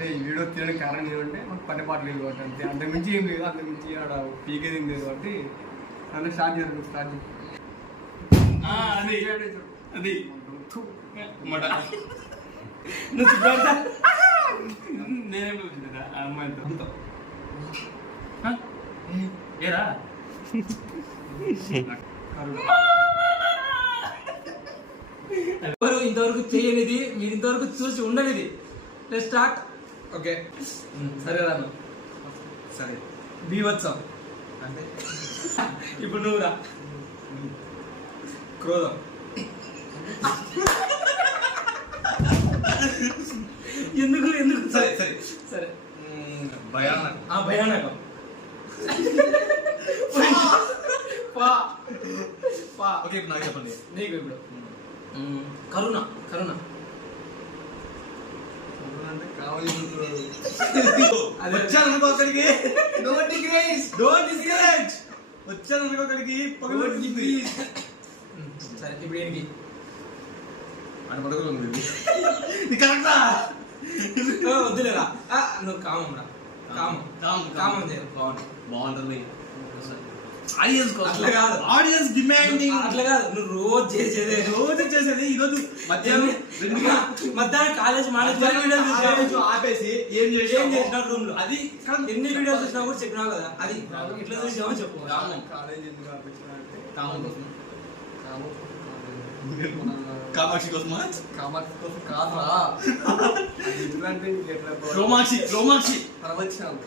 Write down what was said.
అంటే ఈ వీడియో తీయడానికి కారణం ఏమంటే మాకు పని పాటలు లేదు కాబట్టి అంతే అంతకుమించి ఏం లేదు, అంతకుమించి ఆడ పీకేది లేదు కాబట్టి అందులో స్టార్ట్ చేయాలి. స్టార్ట్ అది మట నువ్వు చూద్దా నేనే చూసినా ఆ అమ్మాయితో ఏరా ఇంతవరకు చేయనిది మీరు ఇంతవరకు చూసి ఉండనిది. Let's start. ఓకే సరే రాను. సరే బీవత్సం అంటే ఇప్పుడు నువ్వు రా. క్రోధం ఎందుకు ఎందుకు సరే సరే సరే భయానకం భయానకం ఓకే ఇప్పుడు నాకు చెప్పండి. నీకు ఇప్పుడు కరుణ కరుణ అంటే కావాలి వచ్చాను అక్కడికి వచ్చాను అక్కడికి సరే ఇప్పుడు ఏంటి అని పడుకోలేదు కరెక్టా వద్దులేరా నువ్వు కామం రా. కామం కామం బాగుంటుంది. అట్లా కాదు, ఆడియన్స్ డిమాండింగ్ అట్లా కాదు. నువ్వు రోజు చేసేది ఈ రోజు మధ్యాహ్నం కాలేజ్ ఆపేసి ఏం చేసిన రూమ్ లో అది ఎన్ని వీడియోస్ చూసినా కూడా చెప్పినావు కదా. అది ఎట్లా చూసావో చెప్పు. కాలేజ్ ఎందుకు ఆపించిన అంటే కామాక్షి కోసమా? కామాక్షి కోసం కాదురా, ఎట్లా అంటే ఎట్లా రోమాక్షి ప్రవచనాలు